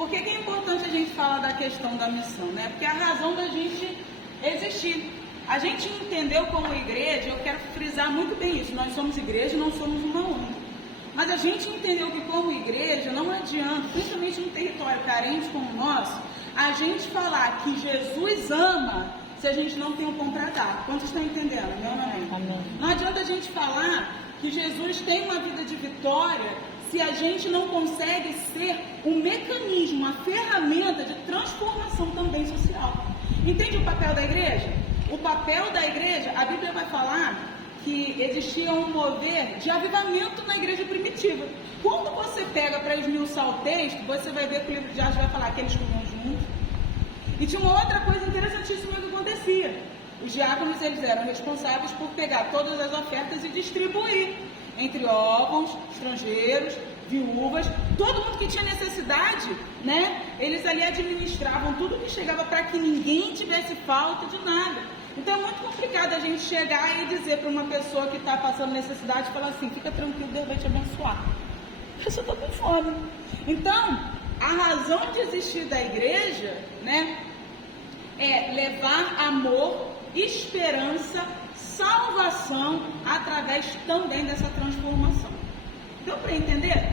Por que é importante a gente falar da questão da missão, né? Porque é a razão da gente existir. A gente entendeu como igreja, eu quero frisar muito bem isso, nós somos igreja, não somos uma ONG. Mas a gente entendeu que como igreja não adianta, principalmente num território carente como o nosso, a gente falar que Jesus ama se a gente não tem um pão para dar. Quantos estão entendendo? Meu amém? Amém. Não adianta a gente falar que Jesus tem uma vida de vitória se a gente não consegue ser um mecanismo, uma ferramenta de transformação também social. Entende o papel da igreja? O papel da igreja, a Bíblia vai falar que existia um mover de avivamento na igreja primitiva. Quando você pega para esmiuçar o texto, você vai ver que o livro de Atos vai falar que eles comiam juntos. E tinha uma outra coisa interessantíssima que acontecia. Os diáconos, eles eram responsáveis por pegar todas as ofertas e distribuir entre órfãos, estrangeiros, viúvas, todo mundo que tinha necessidade, né? Eles ali administravam tudo que chegava para que ninguém tivesse falta de nada. Então é muito complicado a gente chegar e dizer para uma pessoa que está passando necessidade, falar assim, fica tranquilo, Deus vai te abençoar. A pessoa está com fome. Então, a razão de existir da igreja, né, é levar amor, esperança, salvação através também dessa transformação. Deu para entender?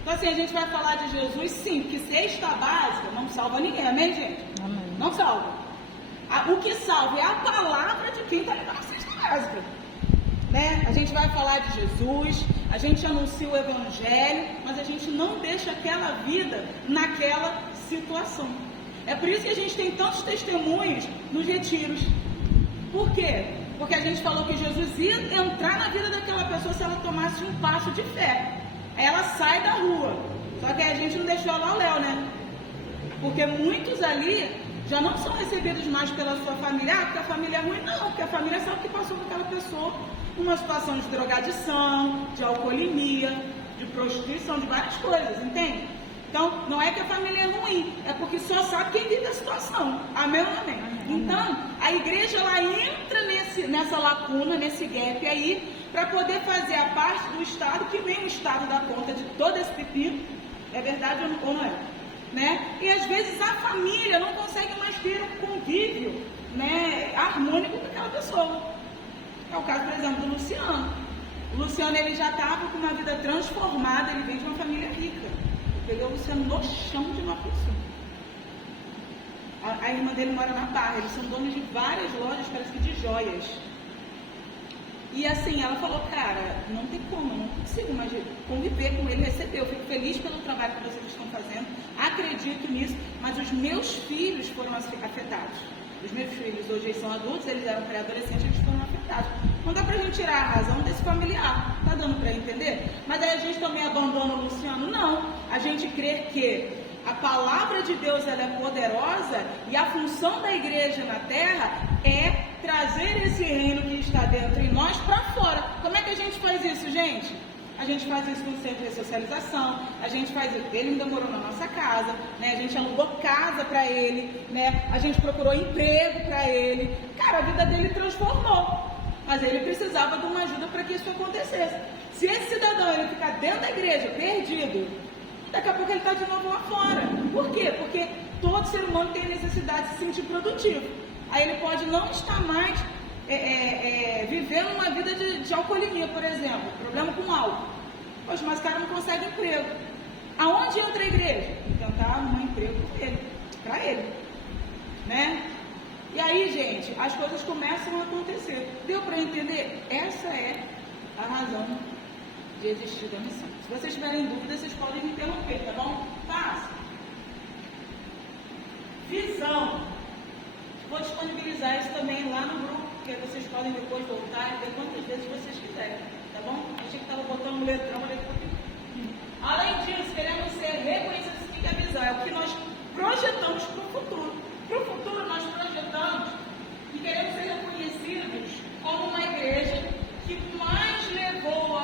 Então assim, a gente vai falar de Jesus, sim, que cesta básica não salva ninguém, amém, gente? Amém. Não salva. O que salva é a palavra de quem está ali na cesta básica. Né? A gente vai falar de Jesus, a gente anuncia o Evangelho, mas a gente não deixa aquela vida naquela situação. É por isso que a gente tem tantos testemunhos nos retiros. Por quê? Porque a gente falou que Jesus ia entrar na vida daquela pessoa se ela tomasse um passo de fé. Aí ela sai da rua. Só que a gente não deixou ela ao léu, né? Porque muitos ali já não são recebidos mais pela sua família. Ah, porque a família é ruim. Não, porque a família sabe que passou com aquela pessoa numa situação de drogadição, de alcoolemia, de prostituição, de várias coisas, entende? Então, não é que a família é ruim, é porque só sabe quem vive a situação. Amém ou não amém? Então, a igreja, ela entra nessa lacuna, nesse gap aí, para poder fazer a parte do Estado, que nem o Estado dá conta de todo esse pepino. É verdade ou não é? Né? E às vezes a família não consegue mais ter um convívio, né, harmônico com aquela pessoa. É o caso, por exemplo, do Luciano. O Luciano, ele já estava com uma vida transformada, ele veio de uma família rica. Eu peguei o Luciano no chão de uma pessoa. A irmã dele mora na Barra, eles são donos de várias lojas, parece que de joias. E assim, ela falou, cara, não tem como, eu não consigo mais conviver com ele, receber. Eu fico feliz pelo trabalho que vocês estão fazendo, acredito nisso, mas os meus filhos foram afetados. Os meus filhos hoje eles são adultos, eles eram pré-adolescentes, eles foram afetados. Não dá pra gente tirar a razão desse familiar, tá dando pra entender? Mas aí a gente também abandona o Luciano? Não, a gente crê que a palavra de Deus, ela é poderosa e a função da igreja na terra é trazer esse reino que está dentro de nós para fora. Como é que a gente faz isso, gente? A gente faz isso com o centro de socialização, a gente faz isso, ele ainda morou na nossa casa, né? A gente alugou casa para ele, né? A gente procurou emprego para ele. Cara, a vida dele transformou, mas ele precisava de uma ajuda para que isso acontecesse. Se esse cidadão ele ficar dentro da igreja, perdido, daqui a pouco ele está de novo lá fora. Por quê? Porque todo ser humano tem a necessidade de se sentir produtivo. Aí ele pode não estar mais vivendo uma vida de alcoolemia, por exemplo, problema com álcool. Poxa, mas o cara não consegue emprego. Aonde entra a igreja? Tentar arrumar emprego para ele, né? E aí, gente, as coisas começam a acontecer. Deu para entender? Essa é a razão de existir da missão. Se vocês tiverem dúvidas, vocês podem me interromper, tá bom? Fácil. Visão. Vou disponibilizar isso também lá no grupo, porque vocês podem depois voltar e ver quantas vezes vocês quiserem, tá bom? Achei que estava botando um letrão ali. Além disso, queremos ser reconhecidos. O que é a visão? É o que nós projetamos para o futuro. Para o futuro, nós projetamos e queremos ser reconhecidos como uma igreja que mais levou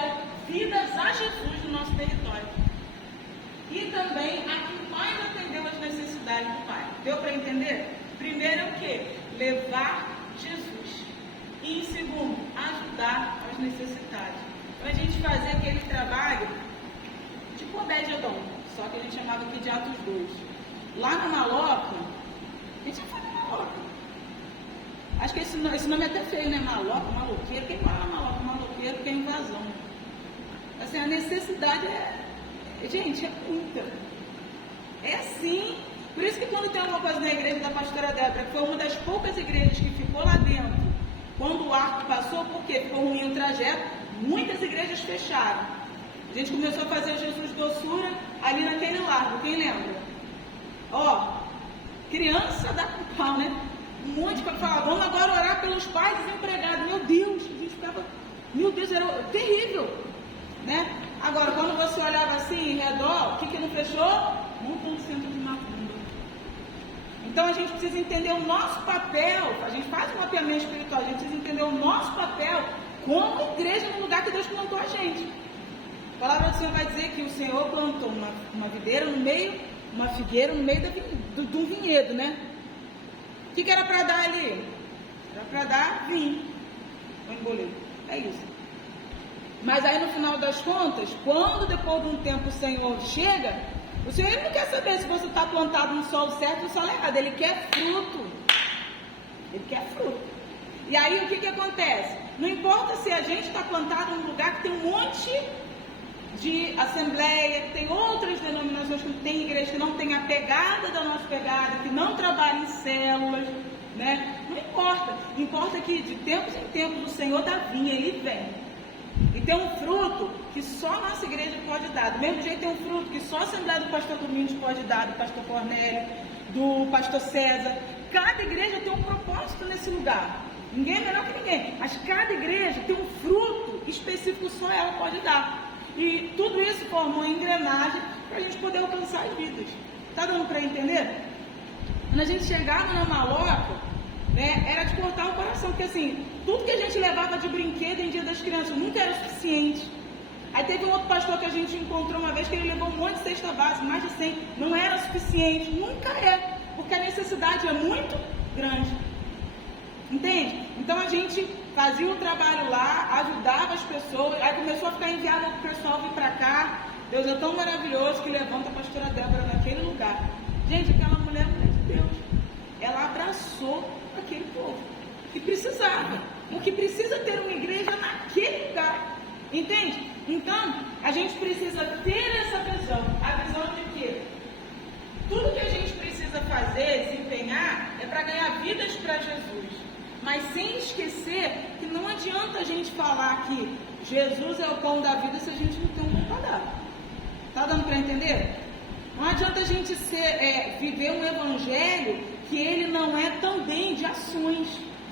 vidas a Jesus no nosso território. E também a que mais atendeu às necessidades do Pai. Deu para entender? Primeiro é o quê? Levar Jesus. E em segundo, ajudar as necessidades. Então a gente fazia aquele trabalho tipo Obed-Edom, só que a gente chamava aqui de Atos 2. Lá na Maloca, a gente já foi na Maloca. Acho que esse nome é até feio, né? Maloca, maloqueiro. Quem fala Maloca, maloqueiro, que é invasão. Assim, a necessidade gente, é muita. É assim. Por isso que quando tem alguma coisa na igreja da pastora Débora, que foi uma das poucas igrejas que ficou lá dentro, quando o arco passou, porque ficou ruim o trajeto, muitas igrejas fecharam. A gente começou a fazer o Jesus Doçura ali naquele largo, quem lembra? Ó, criança dá com pau, né? Um monte para falar, vamos agora orar pelos pais desempregados. Meu Deus, a gente ficava, meu Deus, era terrível, né? Agora, quando você olhava assim em redor, o que não fechou? Montão de centro de macumba. Então a gente precisa entender o nosso papel, a gente faz um mapeamento espiritual, a gente precisa entender o nosso papel como igreja no lugar que Deus plantou a gente. A palavra do Senhor vai dizer que o Senhor plantou uma videira no meio, uma figueira no meio de um vinhedo, né? O que era para dar ali? Era para dar vinho. Eu embolei. É isso. Mas aí no final das contas, quando depois de um tempo o Senhor chega, o Senhor ele não quer saber se você está plantado no solo certo ou no solo errado. Ele quer fruto. Ele quer fruto. E aí o que acontece? Não importa se a gente está plantado num lugar que tem um monte de assembleia, que tem outras denominações, que tem igreja que não tem a pegada da nossa pegada, que não trabalha em células, né? Não importa. Importa que de tempos em tempos o Senhor da vinha, ele vem. E tem um fruto que só a nossa igreja pode dar. Do mesmo jeito tem um fruto que só a Assembleia do Pastor Domingos pode dar, do Pastor Cornélio, do Pastor César. Cada igreja tem um propósito nesse lugar. Ninguém é melhor que ninguém. Mas cada igreja tem um fruto específico que só ela pode dar. E tudo isso forma uma engrenagem para a gente poder alcançar as vidas. Está dando para entender? Quando a gente chegava na Maloca, né, era de cortar o coração, porque assim, tudo que a gente levava de brinquedo em Dia das Crianças nunca era suficiente. Aí teve um outro pastor que a gente encontrou uma vez que ele levou um monte de cesta básica, mais de 100, não era suficiente, nunca é, porque a necessidade é muito grande. Entende? Então a gente fazia o trabalho lá, ajudava as pessoas, aí começou a ficar enviado para o pessoal vir para cá. Deus é tão maravilhoso que levanta a pastora Débora naquele lugar. Gente, aquela mulher de Deus, ela abraçou aquele povo que precisava, o que precisa ter uma igreja naquele lugar, entende? Então a gente precisa ter essa visão, a visão de que tudo que a gente precisa fazer, se empenhar, é para ganhar vidas para Jesus, mas sem esquecer que não adianta a gente falar que Jesus é o pão da vida se a gente não tem um pão para dar. Tá dando para entender? Não adianta a gente viver um evangelho que ele não é também de ações.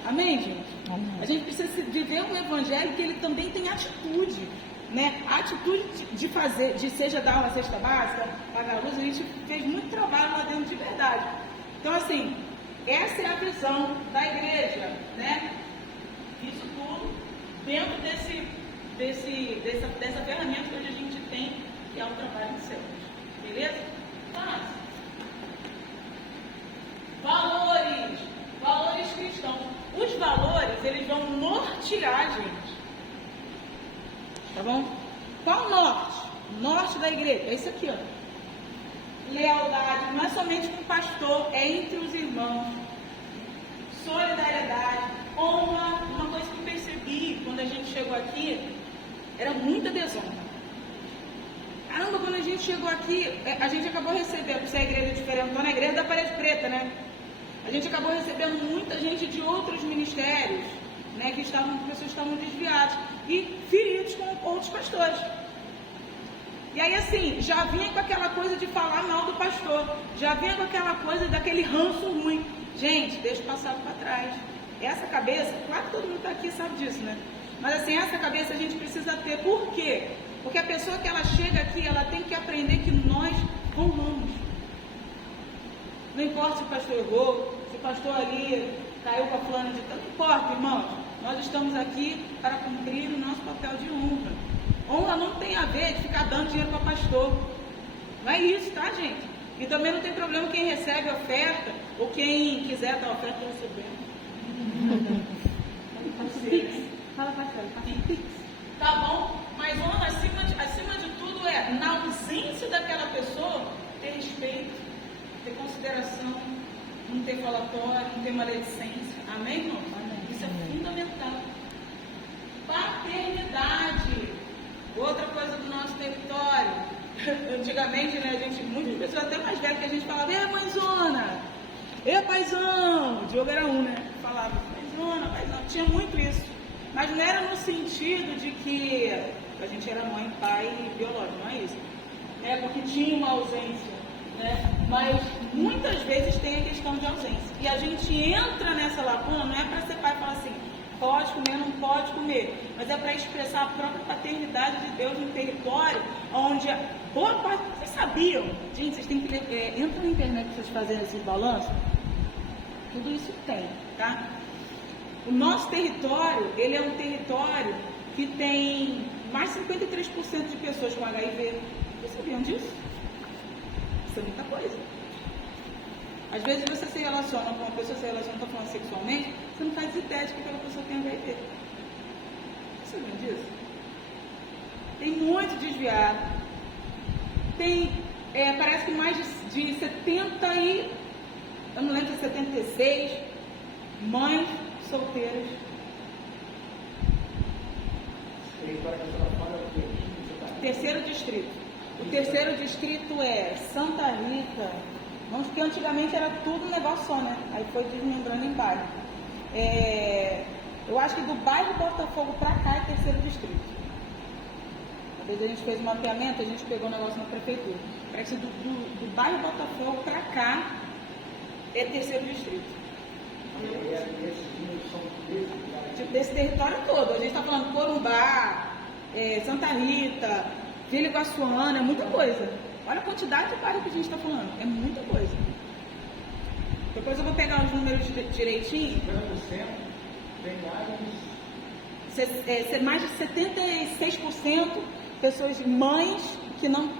Amém, gente? Amém. A gente precisa viver um evangelho que ele também tem atitude, né? A atitude de fazer, seja dar uma cesta básica, pagar a luz, a gente fez muito trabalho lá dentro de verdade. Então, assim, essa é a visão da igreja, né? Isso tudo dentro dessa ferramenta que hoje a gente tem, que é o trabalho em células. Beleza? Mas, valores cristãos. Os valores, eles vão nortear a gente. Tá bom? Qual o norte? O norte da igreja. É isso aqui, ó. Lealdade, não é somente com o pastor, é entre os irmãos. Solidariedade, honra. Uma coisa que eu percebi quando a gente chegou aqui, era muita desonra. Caramba, quando a gente chegou aqui, a gente acabou recebendo, se é a igreja diferentona, a igreja da parede preta, né? A gente acabou recebendo muita gente de outros ministérios, né? Que pessoas estavam desviadas e feridos com outros pastores. E aí assim, já vinha com aquela coisa de falar mal do pastor, já vinha com aquela coisa daquele ranço ruim. Gente, deixa o passado para trás. Essa cabeça, claro que todo mundo está aqui sabe disso, né? Mas assim, essa cabeça a gente precisa ter. Por quê? Porque a pessoa que ela chega aqui, ela tem que aprender que nós honramos. Não importa se o pastor errou, se o pastor ali caiu com a fulana de tanto, não importa, irmãos. Nós estamos aqui para cumprir o nosso papel de honra. Honra não tem a ver de ficar dando dinheiro para pastor. Não é isso, tá, gente? E também não tem problema quem recebe a oferta ou quem quiser dar a oferta recebendo. Fala, pastor, tá bom? Mas honra, acima de tudo, na ausência daquela pessoa, ter respeito, ter consideração. consideração, não ter falatório, não ter maledicência. Amém, irmão? Isso é fundamental. Paternidade. Outra coisa do nosso território. Antigamente, né, muitas pessoas até mais velhas que a gente falava, mãezona, paizão. O Diogo era um, né? Falava, paizona, paizão. Tinha muito isso. Mas não era no sentido de que a gente era mãe, pai e biológico, não é isso. É porque tinha uma ausência, né? Mas muitas vezes tem a questão de ausência. E a gente entra nessa lacuna, não é para ser pai e falar assim, pode comer, não pode comer, mas é para expressar a própria paternidade de Deus no território, onde boa parte, vocês sabiam, gente, vocês têm que ler, entra na internet para vocês fazerem esses balanços, tudo isso tem, tá? O nosso território, ele é um território que tem mais de 53% de pessoas com HIV. Vocês sabiam disso? Isso é muita coisa. Às vezes você se relaciona com uma pessoa, se relaciona, estou falando sexualmente, você não faz ideia de que aquela pessoa tem HIV. Vocês sabiam disso? Tem muito desviado. Tem, parece que mais de 70 e... eu não lembro se é 76 mães solteiras. Terceiro distrito. O terceiro distrito é Santa Rita, porque antigamente era tudo um negócio só, né? Aí foi desmembrando em bairro. Eu acho que do bairro Botafogo pra cá é terceiro distrito. Uma vez a gente fez um mapeamento, a gente pegou um negócio na prefeitura. Parece que do bairro Botafogo pra cá é terceiro distrito. Desse território todo, a gente está falando Corumbá, Santa Rita, Vila Iguaçuana, é muita coisa. Olha a quantidade de bairro que a gente está falando, é muita coisa. Depois eu vou pegar os números direitinho. Mais de 76% pessoas, mães que não,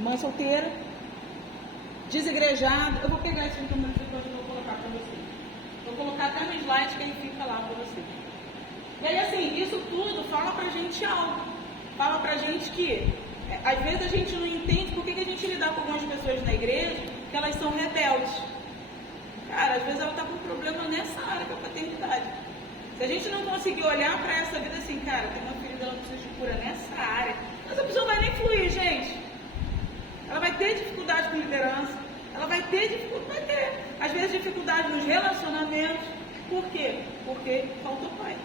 mãe solteira, desigrejadas. Eu vou pegar esses números depois e vou colocar para vocês. Vou colocar até no slide que ele fica lá para você. E aí, assim, isso tudo fala pra gente algo. Fala pra gente que, às vezes a gente não entende por que a gente lida com algumas pessoas na igreja que elas são rebeldes. Cara, às vezes ela tá com um problema nessa área, que é a paternidade. Se a gente não conseguir olhar pra essa vida assim, cara, tem uma ferida, ela precisa de cura nessa área, essa pessoa vai nem fluir, gente. Ela vai ter dificuldade com liderança, ela vai ter às vezes dificuldade nos relacionamentos. Por quê? Porque falta o pai.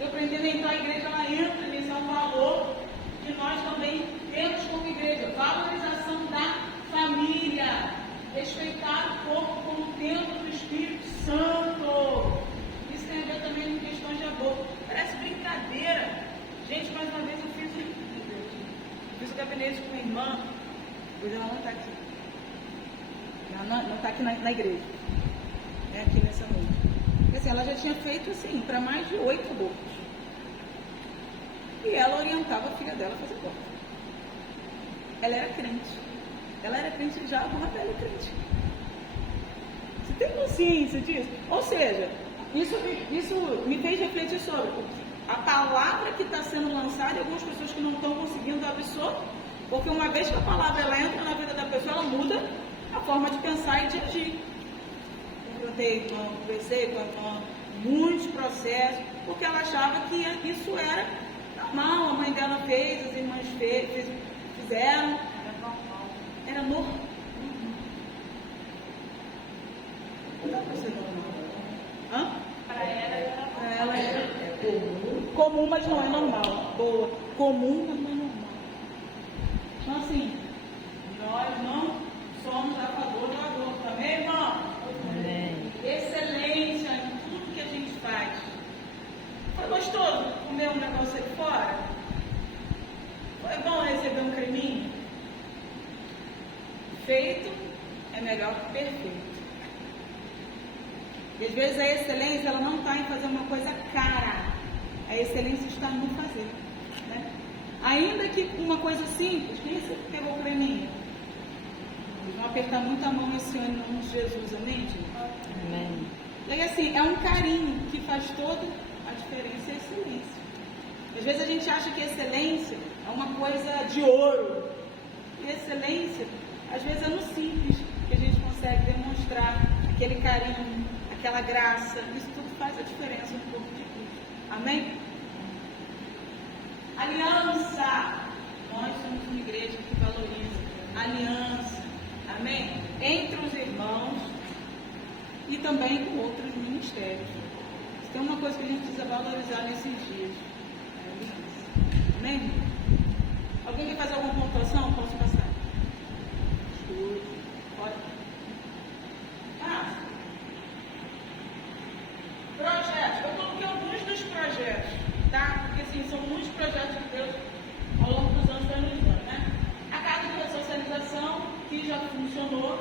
Eu aprendendo a entrar na igreja, ela entra nisso, é um valor que nós também temos como igreja. Valorização da família. Respeitar o corpo como templo do Espírito Santo. Isso tem a ver também com questões de aborto. Parece brincadeira. Gente, mais uma vez eu fiz o gabinete com a irmã, pois ela não está aqui. Ela não está aqui na igreja. É aqui nessa noite. Porque, assim, ela já tinha feito assim, para mais de 8 abortos. E ela orientava a filha dela a fazer aborto. Ela era crente. Ela era crente já, a ela é crente. Você tem consciência disso? Ou seja, isso me fez refletir sobre a palavra que está sendo lançada e algumas pessoas que não estão conseguindo absorver. Porque uma vez que a palavra ela entra na vida da pessoa, ela muda a forma de pensar e de agir. Eu conversei com a irmã, muitos processos, porque ela achava que isso era normal, a mãe dela fez, as irmãs fizeram, era normal. Não dá para ser normal. Para ela era comum, mas não é normal. Boa. Comum, mas não é normal. Então, assim, nós não somos a favor do aborto, também, irmão? Amém. Excelência em tudo que a gente faz. Foi gostoso comer um negócio aí fora? Foi bom receber um creminho? Feito é melhor que perfeito. E às vezes a excelência ela não está em fazer uma coisa cara. A excelência está no fazer. Né? Ainda que uma coisa simples, quem você pegou o creminho? Eles vão apertar muito a mão esse ano em nome de Jesus, amém, gente? Amém. E aí, assim, é um carinho que faz toda a diferença e a excelência. Às vezes a gente acha que excelência é uma coisa de ouro. E excelência, às vezes, é no simples que a aquele carinho, aquela graça, isso tudo faz a diferença no corpo de Cristo. Amém? Aliança. Nós somos uma igreja que valoriza aliança. Amém? Entre os irmãos e também com outros ministérios. Isso tem uma coisa que a gente precisa valorizar nesses dias. É a aliança. Amém? Alguém quer fazer alguma pontuação? Posso passar? Escute. Pode. Projetos. Eu coloquei alguns dos projetos, tá? Porque assim, são muitos projetos que Deus ao longo dos anos foi nos dando, né? A casa de ressocialização, que já funcionou,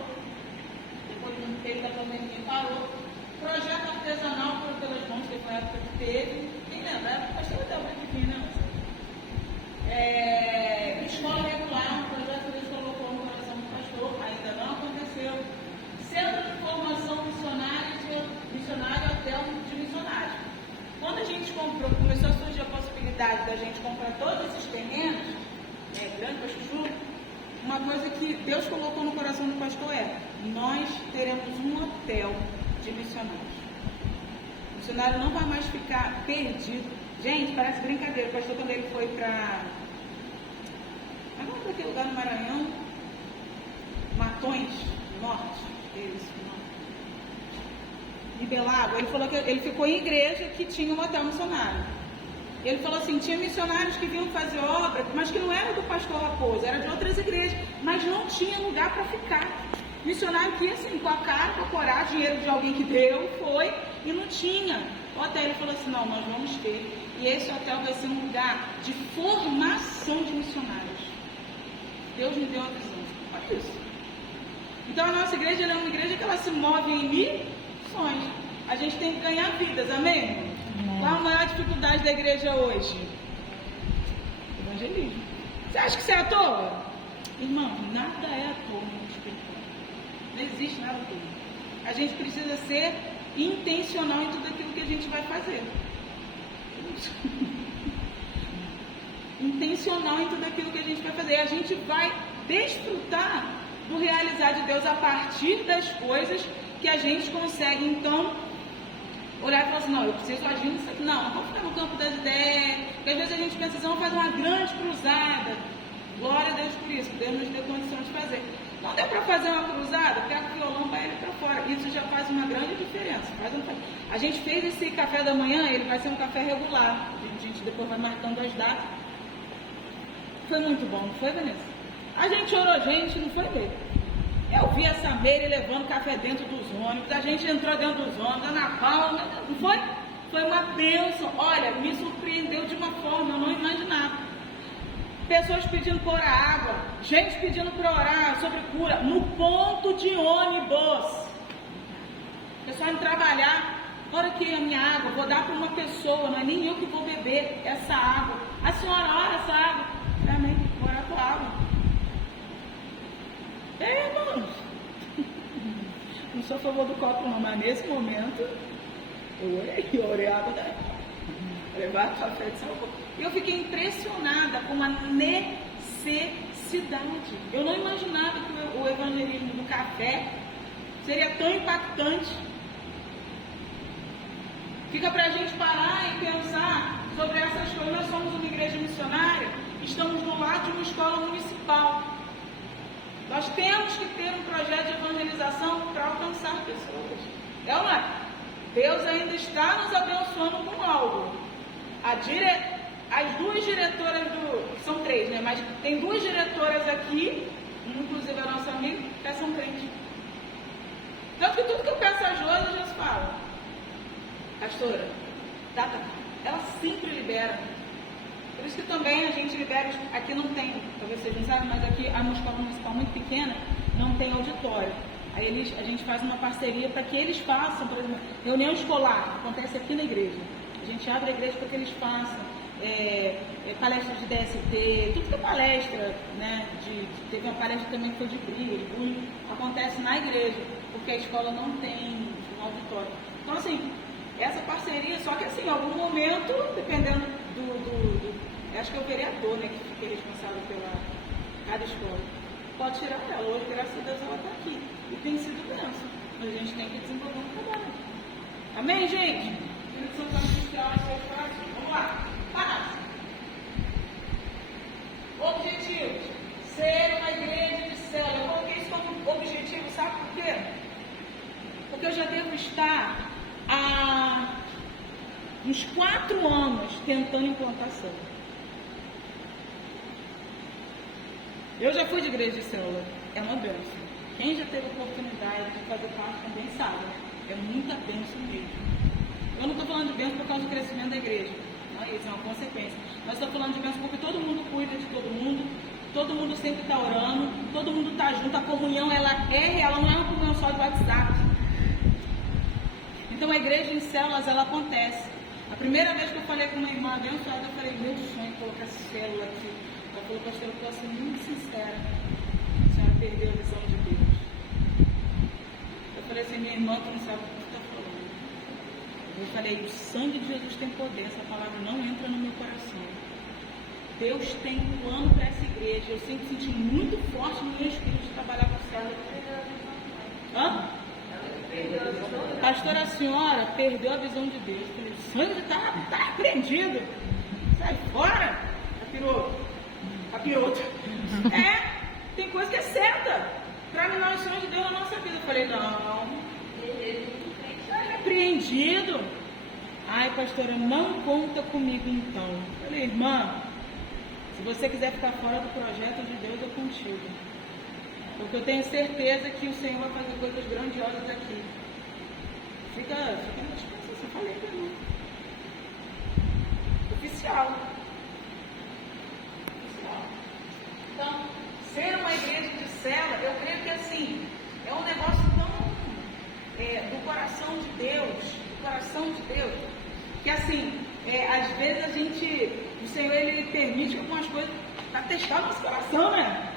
depois de um tempo da pandemia parou. Projeto artesanal pelas mãos, que foi a época que teve. Quem lembra? Acho que até o pequeno, né? Escola regular, um projeto que Deus colocou no coração do pastor, ainda não aconteceu. Centro de formação missionário até de missionário. Quando a gente comprou, começou a surgir a possibilidade da gente comprar todos esses terrenos, grande para chuchu, uma coisa que Deus colocou no coração do pastor nós teremos um hotel de missionários. O missionário não vai mais ficar perdido. Gente, parece brincadeira. O pastor, quando ele foi para aquele lugar no Maranhão, Matões, Norte, Nibelágua, ele falou que ele ficou em igreja que tinha um hotel missionário. Ele falou assim, tinha missionários que vinham fazer obra, mas que não era do pastor Raposo, era de outras igrejas, mas não tinha lugar para ficar. Missionário que ia assim, com a cara, com a coragem, dinheiro de alguém que deu, foi, e não tinha. O hotel, ele falou assim, não, nós vamos ter. E esse hotel vai ser um lugar de formação de missionários. Deus me deu uma visão. Olha isso. Então a nossa igreja é uma igreja que ela se move em missões. A gente tem que ganhar vidas, amém? Qual a maior dificuldade da igreja hoje? Evangelismo. Você acha que isso é à toa? Irmão, nada é à toa no mundo espiritual. Não existe nada à toa. A gente precisa ser intencional em tudo aquilo que a gente vai fazer. Intencional em tudo aquilo que a gente vai fazer. A gente vai desfrutar do realizar de Deus a partir das coisas que a gente consegue, então, olhar e falar assim, não, eu preciso agir nisso aqui. Não, vamos ficar no campo das ideias, porque às vezes a gente pensa assim, vamos fazer uma grande cruzada. Glória a Deus por isso, Deus nos deu condições de fazer. Não deu para fazer uma cruzada, pega o violão, vai ele para fora. Isso já faz uma grande diferença. A gente fez esse café da manhã, ele vai ser um café regular. A gente depois vai marcando as datas. Foi muito bom, não foi, Vanessa? A gente orou, gente, não foi dele. Eu vi a Sameire levando café dentro dos ônibus, a gente entrou dentro dos ônibus, Ana Paula, não foi? Foi uma bênção. Olha, me surpreendeu de uma forma, eu não imaginava. Pessoas pedindo por água, gente pedindo para orar sobre cura, no ponto de ônibus. Pessoal indo trabalhar, ora aqui a minha água, vou dar para uma pessoa, não é nem eu que vou beber essa água. A senhora ora essa água, amém, vou orar por água. Irmãos, não sou a favor do copo não, mas nesse momento eu orei água da levar café de salvador. E eu fiquei impressionada com a necessidade. Eu não imaginava que o evangelismo do café seria tão impactante. Fica para a gente parar e pensar sobre essas coisas. Nós somos uma igreja missionária, estamos do lado de uma escola municipal. Nós temos que ter um projeto de evangelização para alcançar pessoas. É ou não é? Deus ainda está nos abençoando com algo. As duas diretoras são três, né? Mas tem duas diretoras aqui, inclusive a nossa amiga, que são crentes. Tanto que tudo que eu peço a Joana, eu já se fala. Pastora, ela sempre libera. Por isso que também a gente libera, aqui não tem, talvez vocês não sabem, mas aqui a escola municipal muito pequena, não tem auditório. Aí a gente faz uma parceria para que eles façam, por exemplo, reunião escolar, acontece aqui na igreja. A gente abre a igreja para que eles façam palestras de DST, tudo que é palestra, né? Teve uma palestra também que foi de briga, de bullying, acontece na igreja, porque a escola não tem um auditório. Então, assim, essa parceria, só que assim, em algum momento, dependendo acho que é o vereador, né, que fica responsável pela cada escola, pode tirar ela. Hoje, graças a Deus, ela está aqui. E tem sido bênção. mas a gente tem que desenvolver um trabalho. Amém, gente? Espírito Santo vai ministrar os seus corações. Vamos lá. Para. Objetivos. Ser uma igreja de célula. Eu coloquei isso como objetivo, sabe por quê? Porque eu já devo estar há uns 4 anos tentando implantar célula. Eu já fui de igreja de célula. É uma bênção. Quem já teve a oportunidade de fazer parte também sabe. É muita bênção mesmo. Eu não estou falando de bênção por causa do crescimento da igreja. Não é isso, é uma consequência. Mas estou falando de bênção porque todo mundo cuida de todo mundo sempre está orando, todo mundo está junto, a comunhão ela é real, não é uma comunhão só de WhatsApp. Então a igreja em células ela acontece. A primeira vez que eu falei com uma irmã abençoada, eu falei, meu sonho é colocar célula aqui. Ela falou, pastor, eu estou sendo muito sincera. A senhora perdeu a visão de Deus. Eu falei assim, minha irmã, tu não sabe o que você está falando. Eu falei, o sangue de Jesus tem poder, essa palavra não entra no meu coração. Deus tem um plano para essa igreja. Eu sempre senti muito forte no meu espírito de trabalhar com célula. Pastora, a senhora perdeu a visão de Deus. Eu falei, o sangue está repreendido. Sai fora, capiroto. Tem coisa que é certa. Para anular os sonhos de Deus na nossa vida. Eu falei, não. Está repreendido. Ai, pastora, não conta comigo então. Eu falei, irmã, se você quiser ficar fora do projeto de Deus, eu contigo. Porque eu tenho certeza que o Senhor vai fazer coisas grandiosas aqui. Fica na dispensa, eu falei pra mim. Oficial. Então, ser uma igreja de célula, eu creio que assim, é um negócio tão do coração de Deus, que assim, às vezes o Senhor ele permite algumas coisas para testar nosso coração, né?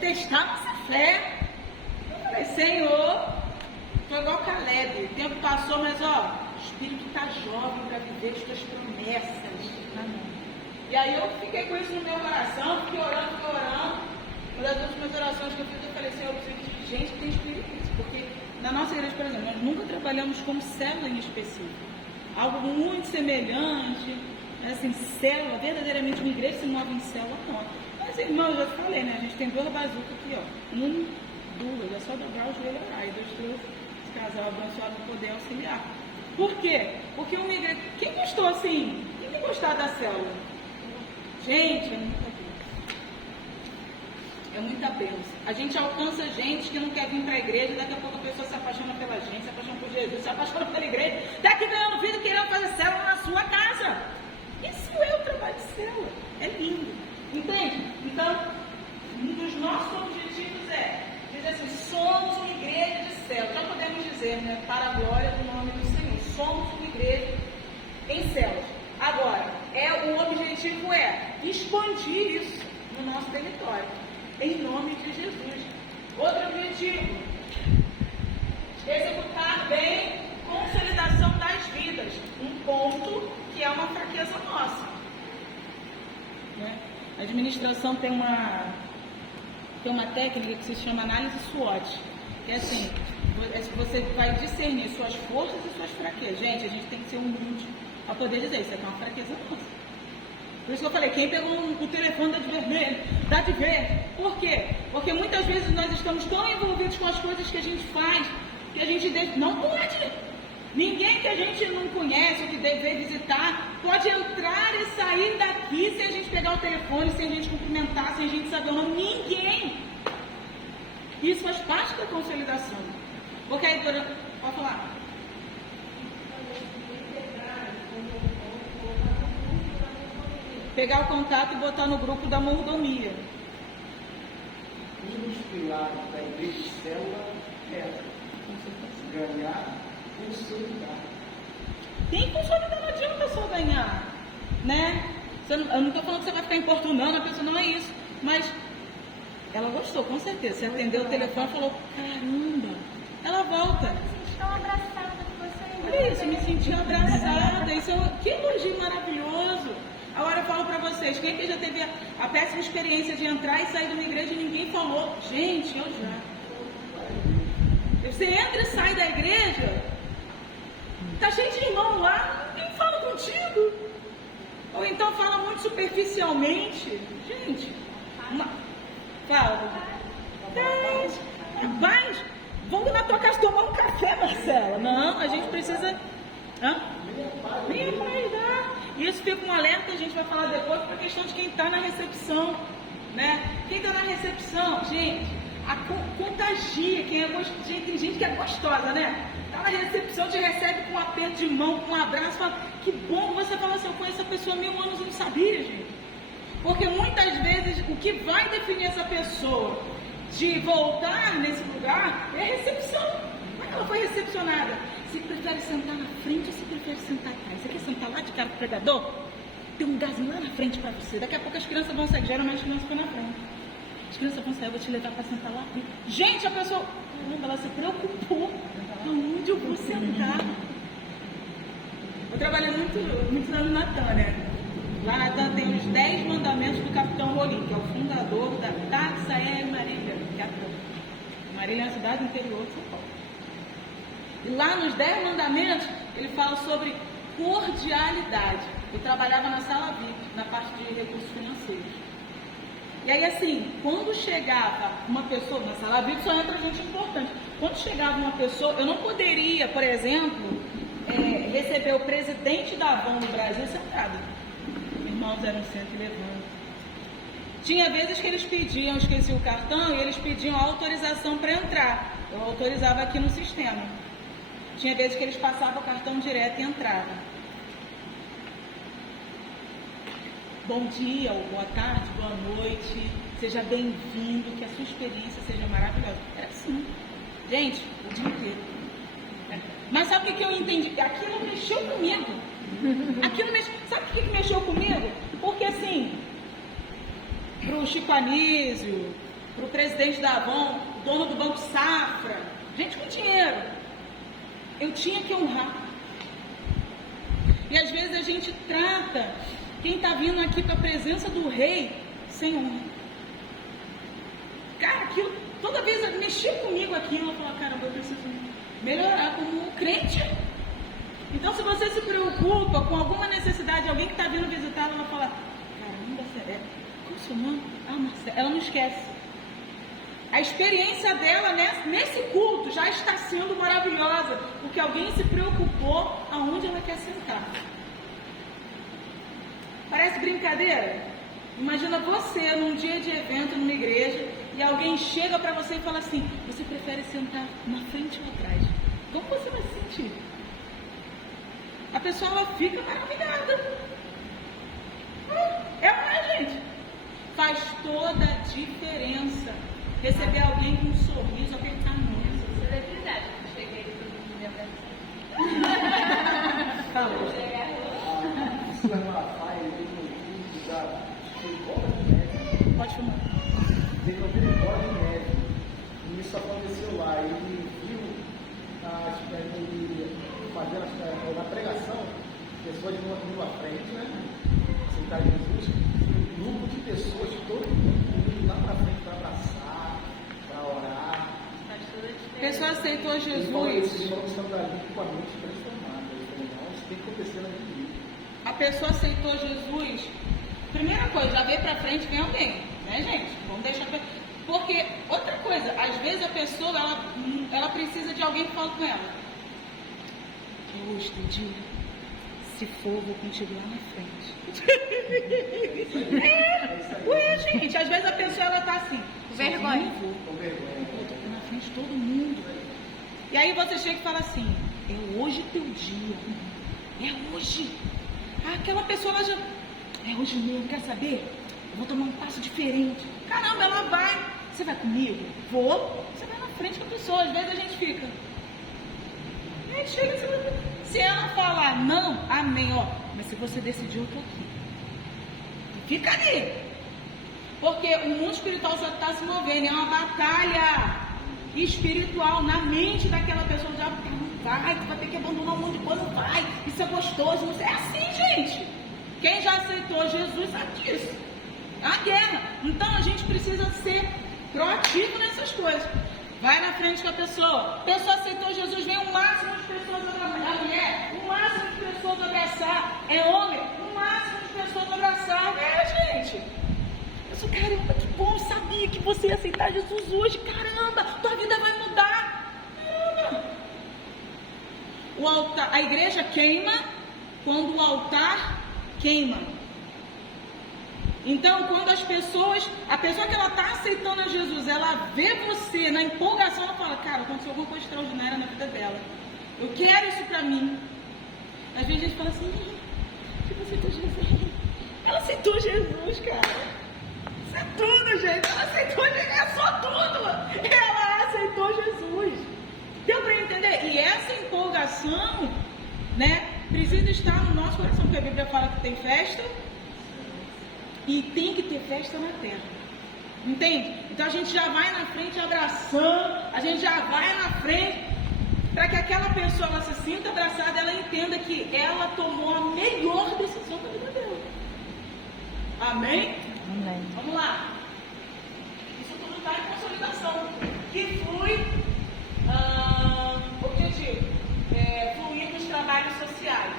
Testar nossa fé. Eu falei, Senhor, foi igual Caleb, o tempo passou, mas o espírito está jovem para viver as tuas promessas. E aí eu fiquei com isso no meu coração, fiquei orando. Uma das últimas orações que eu fiz, eu falei, Senhor, eu preciso de gente que tem espírito, porque na nossa igreja, por exemplo, nós nunca trabalhamos como célula em específico. Algo muito semelhante, assim, célula, verdadeiramente uma igreja se move em célula, não. Mas, irmão, eu já te falei, né? A gente tem 2 bazucas aqui, ó. 1, 2, é só dobrar o joelho e orar. E 2, 3, esse casal abençoado para poder auxiliar. Por quê? Porque uma igreja... Quem gostou assim? Quem tem gostado da célula? Gente, é muita bênção. É muita bênção. A gente alcança gente que não quer vir para a igreja, daqui a pouco a pessoa se apaixona pela gente, se apaixona por Jesus, se apaixona pela igreja, está aqui ganhando vida querendo fazer célula na sua casa. Isso é o trabalho de célula. É lindo. Entende? Então, um dos nossos objetivos é dizer assim, somos uma igreja de célula. Já podemos dizer, né? Para a glória do nome do Senhor. Somos uma igreja em células. Agora, o objetivo é expandir isso no nosso território. Em nome de Jesus. Outro objetivo, executar bem consolidação das vidas. Um ponto que é uma fraqueza nossa. Né? A administração tem uma técnica que se chama análise SWOT. Que é assim, você vai discernir suas forças e suas fraquezas. Gente, a gente tem que ser humilde para poder dizer, isso aqui é uma fraqueza nossa. Por isso que eu falei, quem pegou o telefone dá de vermelho, dá de ver. Por quê? Porque muitas vezes nós estamos tão envolvidos com as coisas que a gente faz, que a gente não pode. Ninguém que a gente não conhece, ou que deve visitar, pode entrar e sair daqui sem a gente pegar o telefone, sem a gente cumprimentar, sem a gente saber o nome. Ninguém. Isso faz parte da consolidação. Porque aí, pode falar. Pegar o contato e botar no grupo da mordomia. Um dos pilares da igreja de célula é ganhar, consolidar. Tem que consolidar, não adianta só ganhar, né? Eu não estou falando que você vai ficar importunando a pessoa, não é isso. Mas ela gostou, com certeza. Você atendeu o telefone e falou, caramba, ela volta. Me senti tão abraçada com você. Olha isso, me senti abraçada. Isso que elogio maravilhoso. Agora eu falo para vocês, quem que já teve a péssima experiência de entrar e sair de uma igreja e ninguém falou? Gente, eu já. Você entra e sai da igreja, tá cheio de irmão lá, nem fala contigo. Ou então fala muito superficialmente. Gente, fala. Mas, vamos na tua casa tomar um café, Marcela. Não, a gente precisa... Meia página. Isso fica um alerta, a gente vai falar depois, para a questão de quem está na recepção. Né? Quem está na recepção, gente, contagia. Tem gente que é gostosa, né? Está na recepção, te recebe com um aperto de mão, com um abraço, fala, que bom que você fala assim, eu conheço a pessoa há 1000 anos, eu não sabia, gente. Porque muitas vezes o que vai definir essa pessoa de voltar nesse lugar é a recepção. Como é que ela foi recepcionada? Você prefere sentar na frente ou você prefere sentar atrás? Você quer sentar lá de cara pro pregador? Tem um lugarzinho lá na frente para você. Daqui a pouco as crianças vão sair. Geralmente as crianças ficam na frente. As crianças vão sair, eu vou te levar para sentar lá. Gente, a pessoa, ela se preocupou. Aonde eu vou sentar? Eu trabalhei muitos anos na TAN, né? Lá na TAN tem os 10 mandamentos do Capitão Rolim, que é o fundador da Táxi Aérea Marília, que é a TAN. Marília é uma cidade interior de São Paulo. E lá nos 10 mandamentos, ele fala sobre cordialidade. Eu trabalhava na sala VIP, na parte de recursos financeiros. E aí, assim, quando chegava uma pessoa, na sala VIP só entra gente importante. Quando chegava uma pessoa, eu não poderia, por exemplo, receber o presidente da Avon no Brasil sentado. Irmãos eram sento e levando. Tinha vezes que eles pediam, eu esqueci o cartão, e eles pediam autorização para entrar. Eu autorizava aqui no sistema. Tinha vezes que eles passavam o cartão direto e entravam. Bom dia, ou boa tarde, boa noite, seja bem-vindo, que a sua experiência seja maravilhosa. Era assim. Gente, o dia inteiro. Mas sabe o que eu entendi? Aquilo mexeu comigo. Sabe o que mexeu comigo? Porque assim, pro Chico Anísio, pro presidente da Avon, dono do Banco Safra, gente com dinheiro, eu tinha que honrar. E às vezes a gente trata quem está vindo aqui para a presença do rei sem honra. Cara, aquilo, toda vez mexia comigo aquilo, eu falava, caramba, eu preciso melhorar como crente. Então, se você se preocupa com alguma necessidade de alguém que está vindo visitar, ela vai falar, caramba, qual é o seu nome? Marcela. Ela não esquece. A experiência dela nesse culto já está sendo maravilhosa, porque alguém se preocupou aonde ela quer sentar. Parece brincadeira? Imagina você num dia de evento numa igreja e alguém chega para você e fala assim, você prefere sentar na frente ou atrás? Como você vai se sentir? A pessoa ela fica maravilhada. Gente? Faz toda a diferença. Receber alguém com um sorriso, apertar a mão. Celebridade, eu cheguei todo mundo me abraçando. Falou. Isso é Malafaia, ele no vídeo da Bola de Neve. Pode filmar. Teve um vídeo de Bola de Neve. E isso aconteceu lá. Ele viu ele fazendo na pregação, pessoas vindo à frente, né? Sentar Jesus, um grupo de pessoas, todo mundo indo lá para frente para abraçar, para orar. A pessoa aceitou Jesus. Ele falou que estão dali com a mente transformada. Ele falou, não, isso tem que acontecer na minha vida. A pessoa aceitou Jesus. Primeira coisa, já veio pra frente, vem alguém, né, gente? Vamos deixar pra... Porque, outra coisa, às vezes a pessoa, ela precisa de alguém que fale com ela. Hoje, teu dia, se for, vou contigo lá na frente. Ué, gente, às vezes a pessoa, ela tá assim, Vergonha. Com vergonha. Eu tô aqui na frente de todo mundo. E aí você chega e fala assim, é hoje teu dia. É hoje. Aquela pessoa, ela já... É hoje mesmo, quer saber? Eu vou tomar um passo diferente. Caramba, ela vai. Você vai comigo? Vou. Você vai na frente com a pessoa. Às vezes a gente fica. A gente chega e se ela falar não, amém, ó. Mas se você decidir, eu tô aqui. Fica ali. Porque o mundo espiritual só está se movendo. É uma batalha espiritual na mente daquela pessoa. Já não vai, tu vai ter que abandonar o mundo quando vai. Isso é gostoso. Não sei. É assim, gente. Quem já aceitou Jesus sabe disso. É uma guerra. Então a gente precisa ser proativo nessas coisas. Vai na frente com a pessoa aceitou Jesus, vem o máximo de pessoas abraçar. A mulher, o máximo de pessoas abraçar. É homem, o máximo de pessoas abraçar. Gente. Eu sou, caramba, que bom, sabia que você ia aceitar Jesus hoje. Caramba, tua vida vai mudar. Caramba. O altar, a igreja queima quando o altar queima. Então, quando a pessoa que ela está aceitando a Jesus, ela vê você na empolgação, ela fala, cara, aconteceu alguma coisa extraordinária na vida dela. Eu quero isso pra mim. Às vezes a gente fala assim, você aceitou Jesus? Ela aceitou Jesus, cara. Isso é tudo, gente. Ela aceitou Jesus, é só tudo. Ela aceitou Jesus. Deu pra entender? E essa empolgação, né, precisa estar no nosso coração, porque a Bíblia fala que tem festa. E tem que ter festa na terra. Entende? Então a gente já vai na frente abraçando, a gente já vai na frente para que aquela pessoa ela se sinta abraçada, ela entenda que ela tomou a melhor decisão da vida dela. Amém? Amém. Vamos lá. Isso tudo está em consolidação. Que flui, objetivo, fluir nos trabalhos sociais.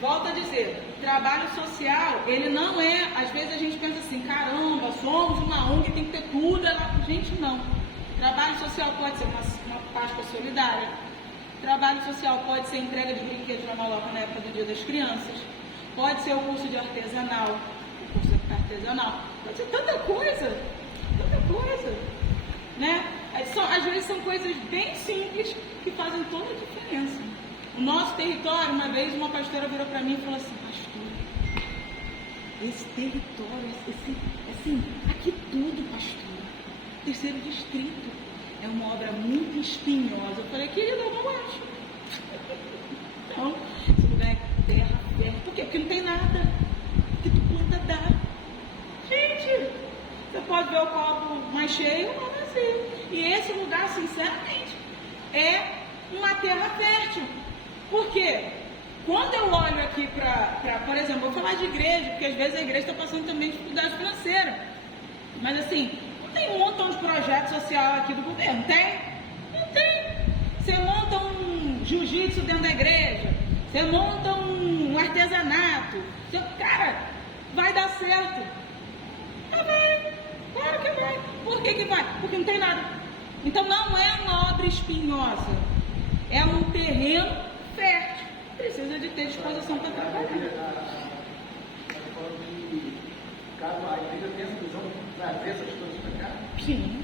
Volto a dizer, trabalho social, ele não é, às vezes a gente pensa assim, caramba, somos uma ONG, tem que ter tudo, gente, não. Trabalho social pode ser uma Páscoa solidária, trabalho social pode ser entrega de brinquedos na maloca na época do Dia das Crianças, pode ser o curso de artesanal, pode ser tanta coisa, né? Às vezes são coisas bem simples que fazem toda a diferença. O nosso território, uma vez uma pastora virou para mim e falou assim, pastor, esse território, assim, aqui tudo, pastor, terceiro distrito, é uma obra muito espinhosa. Eu falei, querida, eu não acho. Então, esse lugar é terra fértil. Por quê? Porque não tem nada que tu planta dá. Gente, você pode ver o copo mais cheio ou mais vazio. E esse lugar, sinceramente, é uma terra fértil. Por quê? Quando eu olho aqui para, por exemplo, vou falar de igreja, porque às vezes a igreja está passando também dificuldade financeira. Mas assim, não tem um montão de projeto social aqui do governo, tem? Não tem. Você monta um jiu-jitsu dentro da igreja, você monta um artesanato, cara, vai dar certo. Vai, claro que vai. Por que vai? Porque não tem nada. Então não é uma obra espinhosa, é um terreno fértil, precisa de ter disposição para trabalhar. Caso a igreja tenha essa visão de trazer essas coisas para cá? Sim.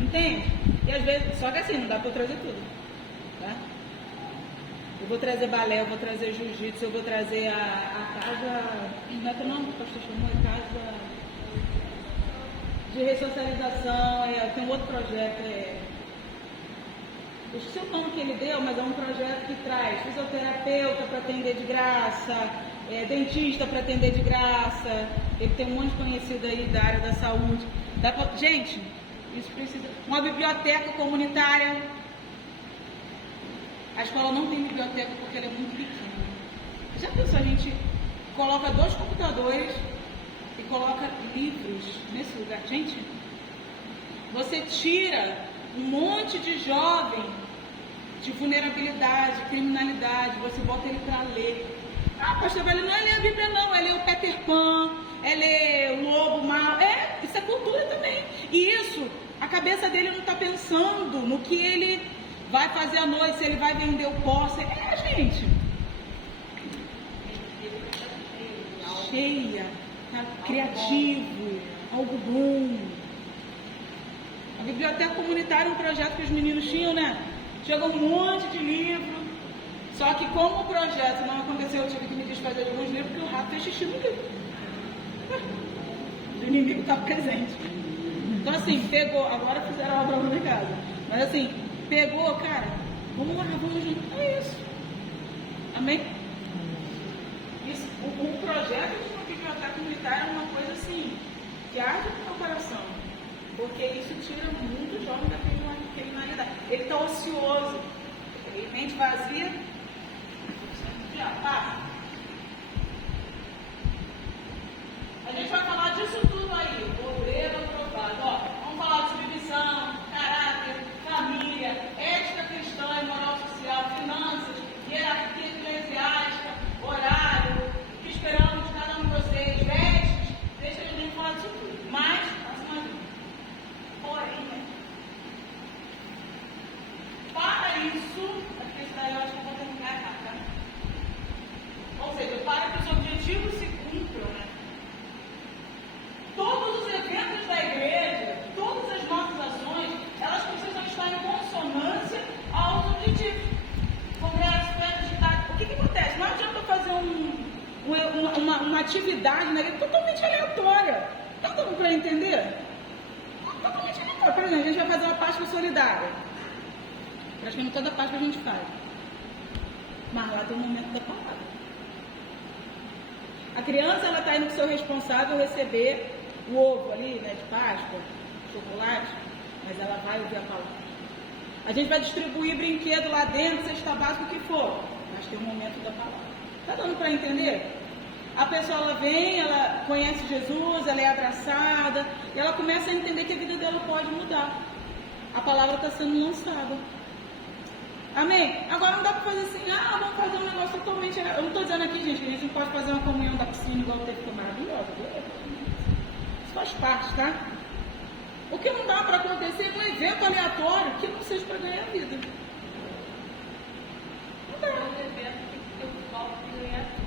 Entende? E às vezes, só que assim, não dá para eu trazer tudo. Tá? Eu vou trazer balé, eu vou trazer jiu-jitsu, eu vou trazer a casa. Como é que o nome do pastor chamou? É casa de ressocialização. Tem um outro projeto. Eu esqueci o nome que ele deu, mas é um projeto que traz fisioterapeuta para atender de graça, dentista para atender de graça. Ele tem um monte de conhecido aí da área da saúde. Gente, isso precisa. Uma biblioteca comunitária. A escola não tem biblioteca porque ela é muito pequena. Já pensou, a gente coloca 2 computadores e coloca livros nesse lugar? Gente, você tira um monte de jovem de vulnerabilidade, criminalidade, você bota ele para ler. Pastor, ele não é ler a Bíblia não, é ler o Peter Pan, é ler o Lobo Mal, isso é cultura também. E isso, a cabeça dele não está pensando no que ele vai fazer à noite, se ele vai vender o posse. Gente, cheia, tá? Criativo, algo bom. A biblioteca comunitária é um projeto que os meninos tinham, né? Chegou um monte de livro. Só que como o projeto não aconteceu, eu tive que me desfazer de alguns livros, porque o rato fez xixi no livro. O inimigo está presente. Então assim, pegou, agora fizeram a obra na minha casa. Mas assim, pegou, cara, vamos lá, vamos junto. É isso. Amém? Isso, o projeto de uma biblioteca comunitária é uma coisa assim, que arde no meu coração. Porque isso tira muito jovem da criminalidade. Ele está ocioso, ele mente vazia. A gente vai falar disso tudo aí. Obreiro aprovado. Vamos falar atividade na igreja totalmente aleatória. Tá dando para entender? Totalmente aleatória. Por exemplo, a gente vai fazer uma Páscoa solidária. Praticamente toda Páscoa a gente faz. Mas lá tem o momento da palavra. A criança, ela está indo com o seu responsável receber o ovo ali, né, de Páscoa, chocolate, mas ela vai ouvir a palavra. A gente vai distribuir brinquedo lá dentro, cesta básica, o que for, mas tem o momento da palavra. Está dando para entender? A pessoa, ela vem, ela conhece Jesus, ela é abraçada, e ela começa a entender que a vida dela pode mudar. A palavra está sendo lançada. Amém? Agora não dá para fazer assim, vamos fazer um negócio totalmente... Eu não estou dizendo aqui, gente, que a gente não pode fazer uma comunhão da piscina igual teve, que é maravilhosa. Isso faz parte, tá? O que não dá para acontecer é um evento aleatório que não seja para ganhar vida. Não dá. Todo evento tem que ter um foco de ganhar vida.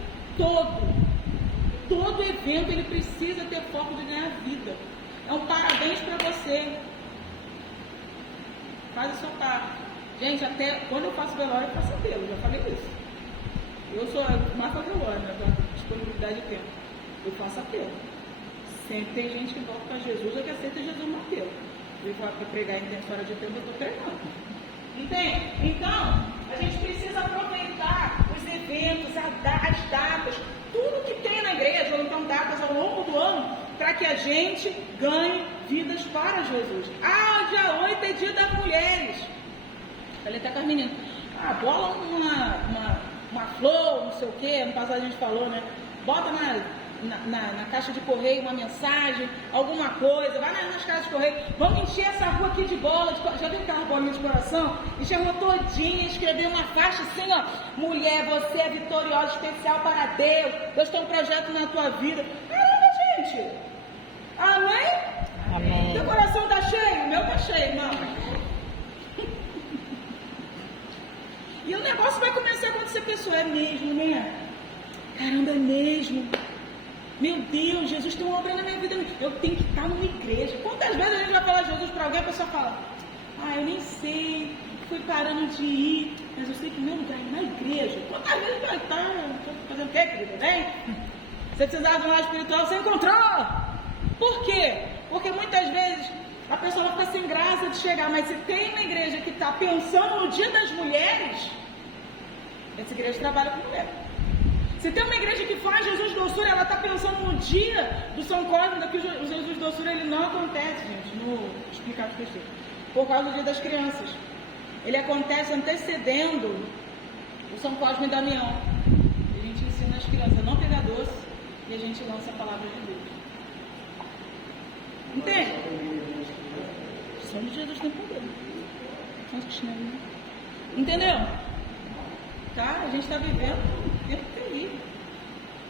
Todo evento ele precisa ter foco de ganhar vida. É um parabéns para você. Faz a sua parte. Gente, até quando eu faço velório, eu faço apelo, já falei isso. Eu sou a marca velório, né, da disponibilidade de tempo. Eu faço apelo. Sempre tem gente que volta para Jesus ou que aceita Jesus no apelo. Eu vou para pregar em fora de tempo, eu estou pregando. Entende? Então, a gente precisa aproveitar os eventos, as datas, tudo que tem na igreja, ou então datas ao longo do ano, para que a gente ganhe vidas para Jesus. Dia 8 é dia das mulheres. Falei até com as meninas, bola uma flor, não sei o que, no passado a gente falou, né? Bota na caixa de correio uma mensagem, alguma coisa, vai nas caixas de correio, vamos encher essa rua aqui de bola, já viu aquela bolinha de coração? Encher a rua todinha, escrever uma faixa assim, mulher, você é vitoriosa, especial para Deus, Deus tem um projeto na tua vida. Caramba, gente! Amém? Amém. Teu coração tá cheio? O meu tá cheio, irmão. E o negócio vai começar a acontecer, pessoal, é mesmo, né? Caramba, é mesmo. Meu Deus, Jesus tem uma obra na minha vida. Eu tenho que estar numa igreja. Quantas vezes a gente vai falar de Jesus para alguém, a pessoa fala, eu nem sei, fui parando de ir, mas eu sei que meu lugar é na igreja. Quantas vezes vai estar? Fazendo o quê, querida? Hein? Você precisava de um lado espiritual, você encontrou. Por quê? Porque muitas vezes a pessoa vai ficar sem graça de chegar, mas se tem uma igreja que está pensando no dia das mulheres, essa igreja trabalha com mulher. Se tem uma igreja que faz Jesus Doçura, ela está pensando no dia do São Cosme, daqui o Jesus Doçura ele não acontece, gente, no explicar para vocês, por causa do dia das crianças. Ele acontece antecedendo o São Cosme e Damião. A gente ensina as crianças a não pegar doce e a gente lança a palavra de Deus. Entende? Só no Jesus tem poder. Entendeu? Tá? A gente está vivendo um tempo terrível.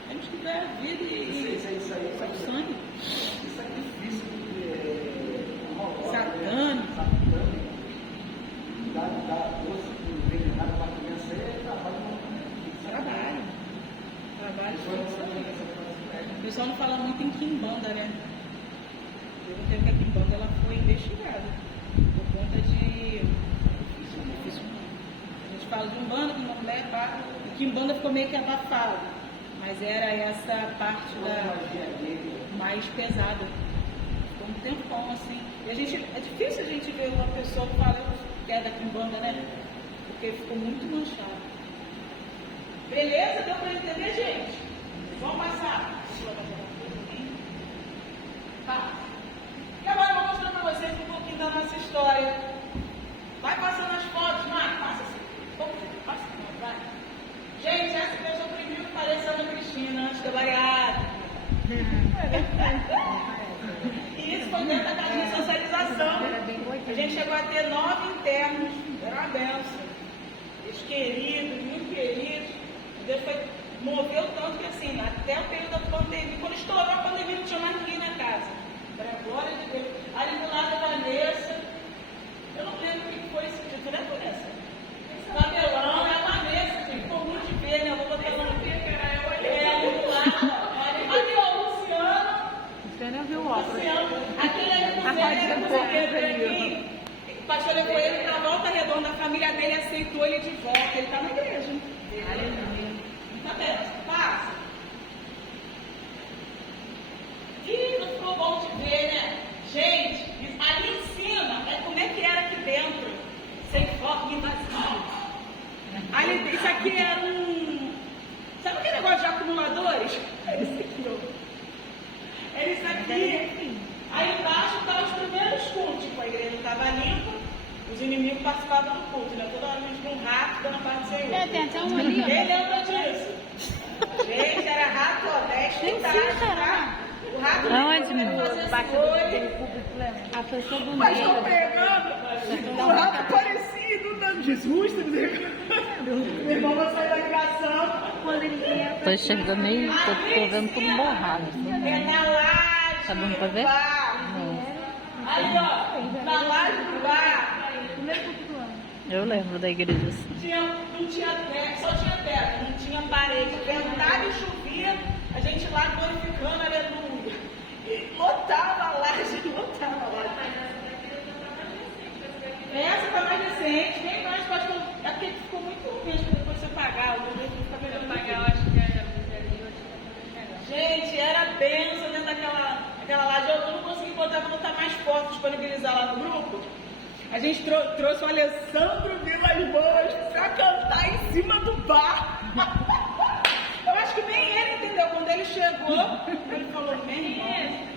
Temos que ver a vida e o sangue. Isso é difícil satânico. Dar doce envenenado para a criança é Trabalho. O pessoal não fala muito em quimbanda, né? Eu não tenho que a quimbanda ela foi investigada por conta de. A gente fala de umbanda, que não é pá, e quimbanda ficou meio que abafado, mas era essa parte da mais pesada. Ficou um tempão assim. E a gente, é difícil a gente ver uma pessoa que fala que é da quimbanda, né? Porque ficou muito manchado. Beleza? Deu para entender, gente? Vamos passar. Tá. E agora eu vou mostrar para vocês um pouquinho da nossa história. Vai passando as fotos, Marcos. Passa assim. Passa assim, vai. Gente, essa pessoa primeiro pareceu a Cristina, antes da bariátrica. E isso foi dentro da casa de socialização. A gente chegou a ter 9 internos. Era uma benção. Eles queridos, muito queridos. Deus moveu tanto que assim, até o período da pandemia, quando estourou a pandemia, não tinha mais ninguém na casa. Para a glória de Deus. Ali do lado da Vanessa, eu não lembro o que foi esse título, né, Vanessa? Papelão, é a Vanessa, gente. Ficou muito de ver, né? Eu vou botar lá no tempo, ali do lado. Ali, ó, o Luciano. Luciano viu o óculos. Aquele ali do Zé, aqui. O pastor levou ele para a Volta Redonda, a família dele aceitou ele de volta. Ele está na igreja. Aleluia. Tá bem, passa. isso aqui era um... Sabe aquele negócio de acumuladores? Era isso aqui, ó. Era isso aqui. Aí embaixo estavam os primeiros cultos. Tipo, a igreja estava limpa, os inimigos participavam do culto, né? Toda hora a gente viu um rato dando parte de Senhor. Tem até um ali, ó. Quem lembra disso? Gente, era rato honesto, tá? O rato Aonde, não meu? fazia Bate coisa. a pessoa do Mas meio. estou pegando. O rato parecido, dando Jesus, tá dizendo? Meu irmão vai sair da ligação. Quando ele vinha... Tô enxergando meio, tô vendo tudo borrado. É na laje. Tá dando pra ver? do bar. Não. Aí, ó, na laje do bar. Eu lembro da igreja assim. Não tinha teto, só tinha teto, não tinha parede. Ventava e chovia, a gente lá glorificando, aleluia. E lotava a laje, lotava a laje. Essa tá mais recente, quem mais pode falar? É porque ficou muito ruim, acho que depois você pagar, o governo fica melhor pagar, eu acho que é. Gente, era benção dentro daquela laje. Eu não consegui botar, vou botar mais fotos, disponibilizar lá no grupo. A gente trouxe o Alessandro Vilas Boas pra cantar em cima do bar. Eu acho que nem ele entendeu. Quando ele chegou, ele falou, irmão,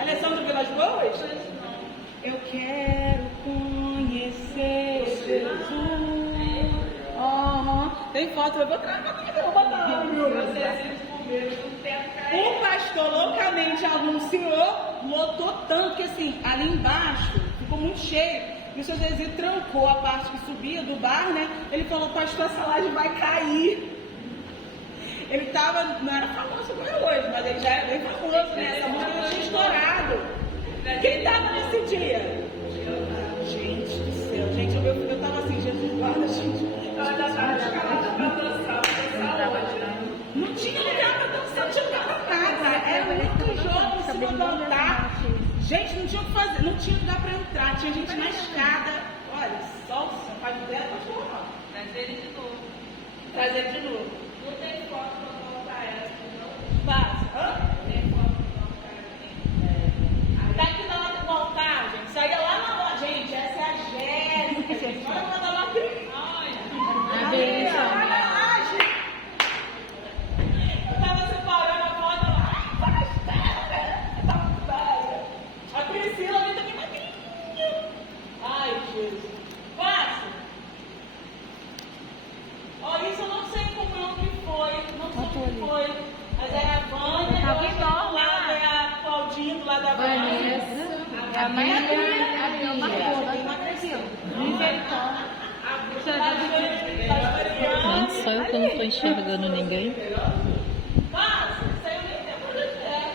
Alessandro Vilas Boas? Eu quero conhecer Jesus. Tem foto, eu vou botar lá no meu. O pastor loucamente anunciou, lotou tanto que assim, ali embaixo ficou muito cheio. E o seu Zezé trancou a parte que subia do bar, né? Ele falou, pastor, essa laje vai cair. Ele tava, não era famoso como é hoje, mas ele já era bem famoso, né? Essa música já tinha estourado. Quem tava nesse dia? Gente do céu, gente, eu tava assim, Jesus guarda, gente. Não tinha lugar pra dançar, não tinha lugar pra nada. Era muito jogo em cima do altar. Gente, não tinha o que fazer, não tinha lugar pra entrar, tinha gente na escada. Olha, só o pai do Zé tá chorando. Trazer ele de novo. Trazer ele de novo. Não tem foto pra colocar ela, não? Passa. Hã? Tem foto pra colocar ela. Daqui na hora do altar, gente. Saía lá na loja. Gente, essa é a Jéssica, gente. Olha a da lacrinha. Olha a laje. Eu tava separando a foto lá. A Priscila ali também magrinha. Ai, Jesus. Passa. Ó, isso eu não sei como é que foi. Não sei o que foi. Mas era a Vânia. Tava eu acho que igual lá, é a Claudinha do lado da Vânia. A mãe Bem Não, só eu que não tô enxergando ninguém. Passa, saiu nem tempo de terra.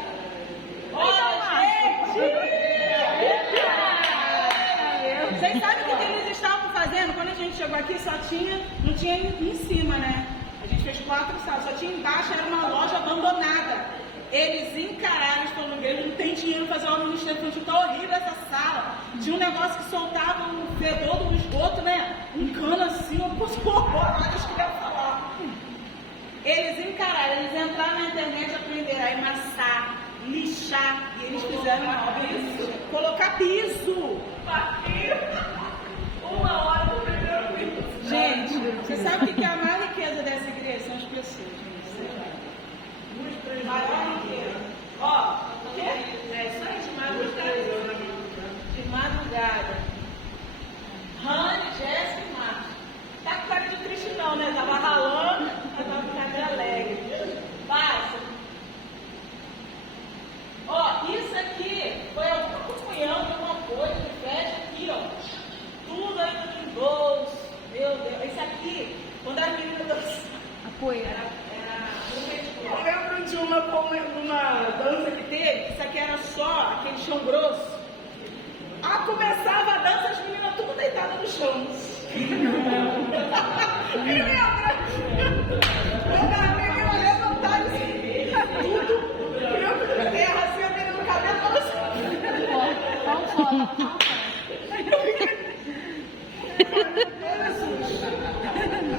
Olha, gente! Vocês sabem o que eles estavam fazendo? Quando a gente chegou aqui, não tinha em cima, né? A gente fez 4 salas, só tinha embaixo, era uma loja abandonada. Eles encararam, eles falaram, eles não tem dinheiro para fazer uma ministério infantil, tá horrível essa sala. Tinha um negócio que soltava o fedor do esgoto, né? Um cano assim, uma coisa horrorosa, que eu ia falar. Eles encararam, eles entraram na internet, aprenderam a emassar, lixar, e eles fizeram uma obra isso. Colocar piso. Uma hora do primeiro piso. Gente, você sabe o que é a maior riqueza dessa igreja? São as pessoas, gente. Maior riqueza. Ó, o quê? É isso aí, de madrugada. De madrugada. Rani, Jéssica e Marcos. Tá com cara de triste não, né? Tava ralando, mas tava com cara de alegre. Passa. Ó, isso aqui foi alguma comunhão de uma coisa de festa aqui, ó. Tudo aí no bolso. Meu Deus. Isso aqui, quando a menina dançava. A poeira. Eu lembro de uma dança que teve, isso aqui era só aquele chão grosso. Começava a dança, as meninas tudo deitadas no chão. Quem lembra? Quando a menina levantava assim, tudo preto de terra, assim, a menina no cabelo, assim.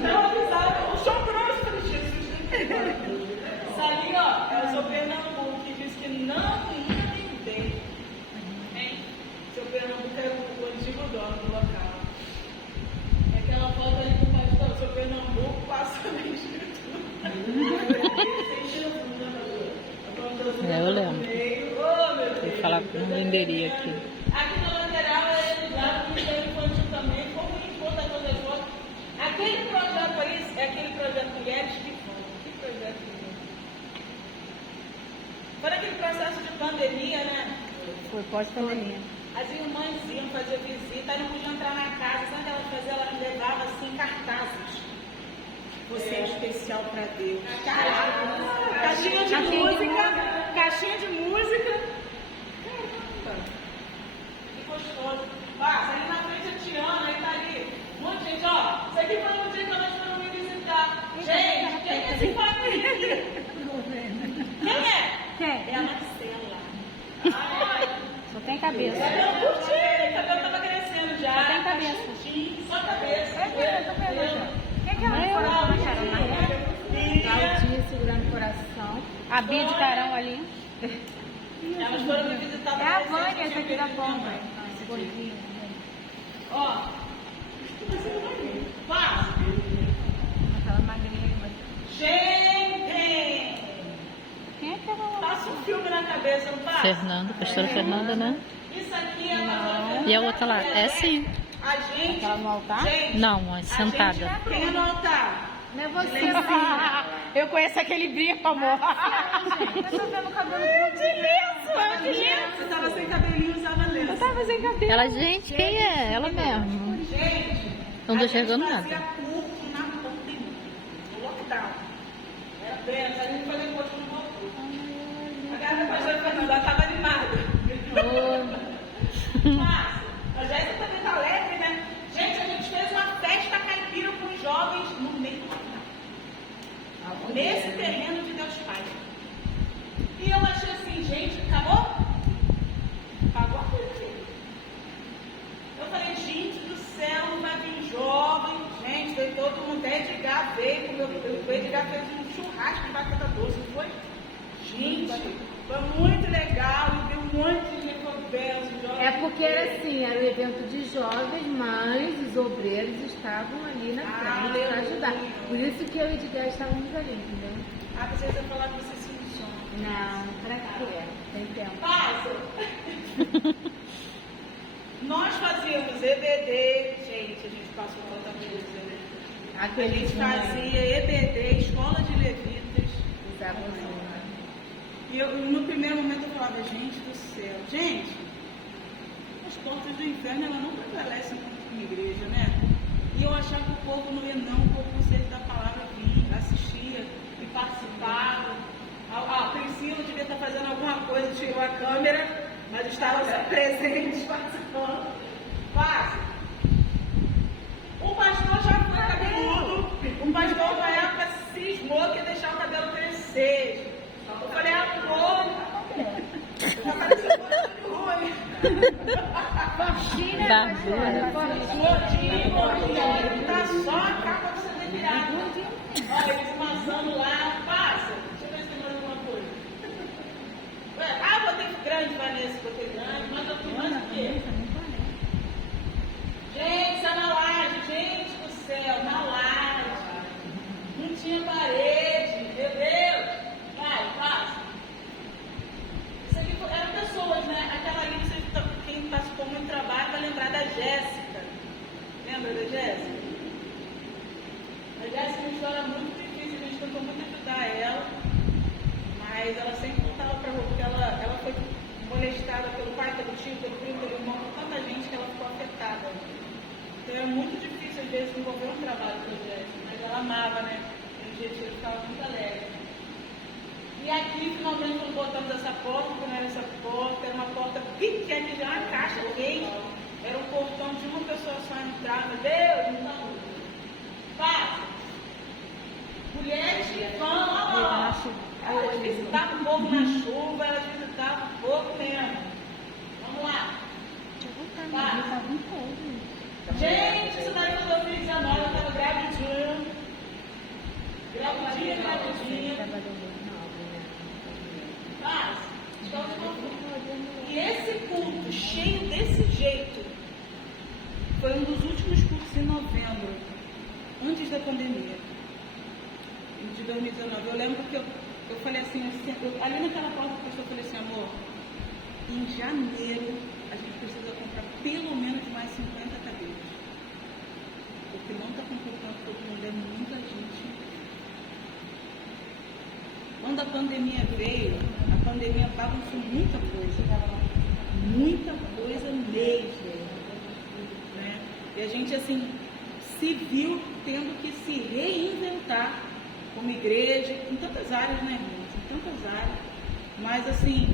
Não avisava, o chão grosso, Jesus. Isso ali, ó, é o seu Pernambuco, que disse que não ia ninguém. Seu Pernambuco era o antigo dono do local. Aquela foto ali do pastor, o seu Pernambuco. Não venderia aqui. Aqui na lateral eles lá no Museu Infantil também, como em todas as fotos. Aquele projeto ali é aquele projeto Mulheres que Vão. Que projeto lindo. Foi naquele processo de pandemia, né? Foi pós-pandemia. As irmãs iam fazer visita, aí não podiam entrar na casa. Sabe o que elas faziam? Elas levavam assim cartazes. Você é especial pra Deus. Caixinha de música. Caixinha de música. Caramba. Que gostoso. Passa ali na frente a Tiana, aí tá ali. Um monte de gente, ó. Isso aqui foi um dia que nós fomos me visitar. Gente, quem é esse família aqui? Quem é? Quem? É a Marcela. Ai, Só tem cabeça. cabelo curtinho, o cabelo tava crescendo já. Só tem cabeça. Curtinho, só cabeça. Quem que é ela no coração, cara? Altinha segurando o coração. A Bia de carão ali. Elas foram me visitar. É a Vânia, essa aqui da bomba. Esse gordinho. Ó. Passa. Aquela magrinha. Gente! Quem é que tava lá? Passa um filme na cabeça, não passa? Fernanda, pastora Fernanda, né? Isso aqui é uma. E a outra lá? É sim. A gente. Aquela no altar? Gente, Não, a sentada. gente- Quem é no altar? Não é você. Eu conheço aquele brinco, amor. Eu tô vendo o cabelo Você tava sem cabelinho, usava lenço. Eu tava sem cabelo. Ela, gente, quem é? Ela mesmo. Gente, Não tô a gente enxergando fazia nada. curso na pandemia, no lockdown. Era bem, a gente fazia curso no lockdown. A garota pastora Fernanda, ela tava animada. Márcia, a Jéssica também tá leve, né? Gente, a gente fez uma festa caipira com os jovens no meio do lockdown. Nesse terreno de Deus Pai. E eu achei assim, gente, acabou? Acabou a coisa, filho. Eu falei, gente do céu, vai vir jovem. Gente, veio todo mundo. Edgar veio com o Edgar fez um churrasco de batata doce, não foi? Gente, foi muito legal. E veio um monte de necobelos, jovens. É porque era assim, era um evento de jovens, mas os obreiros estavam ali na frente para ajudar. Por isso que eu e o Edgar estávamos ali, entendeu? Ah, vocês iam falar que você se emociona. Não, pra quê? Tem tempo. Passa! Nós fazíamos EBD, gente, a gente passou tanta coisa, né? A gente fazia EBD, Escola de Levitas. E eu, no primeiro momento eu falava, gente do céu, gente, as portas do inferno elas não prevalecem contra uma igreja, né? E eu achava que o povo não ia não, o povo com sede da palavra vinha, assistia e participava. A Priscila devia estar fazendo alguma coisa, tirou a câmera, mas estava presente, participando. Passa. O pastor já foi cabeludo, o pastor na época cismou que ia deixar o cabelo crescer. Eu falei, amor, já parecia um ruim. Gordinho, tá só a capa do seu virada. Olha, eles amassando lá, passa. Deixa eu ver se tem mais alguma coisa. Botei grande, Vanessa, botei grande, mas eu fui mais o quê? Gente, tá na laje, gente do céu, na laje. Não tinha parede, meu Deus. Vai, passa. Isso aqui eram pessoas, né? Aquela ali, quem participou muito trabalho vai lembrar da Jéssica. Lembra da Jéssica? A Jéssica é uma história muito difícil, a gente tentou muito ajudar ela, mas ela sempre voltava para rua, porque ela foi molestada pelo pai, pelo tio, pelo primo, pelo irmão, por tanta gente que ela ficou afetada. Então é muito difícil às vezes envolver um trabalho com a Jéssica, mas ela amava, né? O objetivo ficava muito alegre. E aqui finalmente quando botamos essa porta, porque não era essa porta, era uma porta pequena, já uma caixa quente, era um portão de uma pessoa só entrar, meu Deus, não tá muito. Passa. Mulheres que vão, elas visitavam o povo na chuva, elas visitavam o povo mesmo. Vamos lá. Passa. Gente, isso daí foi 2019, eu estava gravidinha. Gravidinha. Passa. E esse culto cheio desse jeito foi um dos últimos cultos em novembro, antes da pandemia, de 2019. Eu lembro que eu falei assim, ali naquela porta que eu falei assim, amor, que em janeiro a gente precisa comprar pelo menos mais 50 cadeiras. Porque não está comportando todo mundo, é muita gente. Quando a pandemia veio, a pandemia bagunçou muita coisa mesmo. Né? E a gente, assim, se viu tendo que se reinventar como igreja, em tantas áreas, né, irmãos? Em tantas áreas. Mas, assim,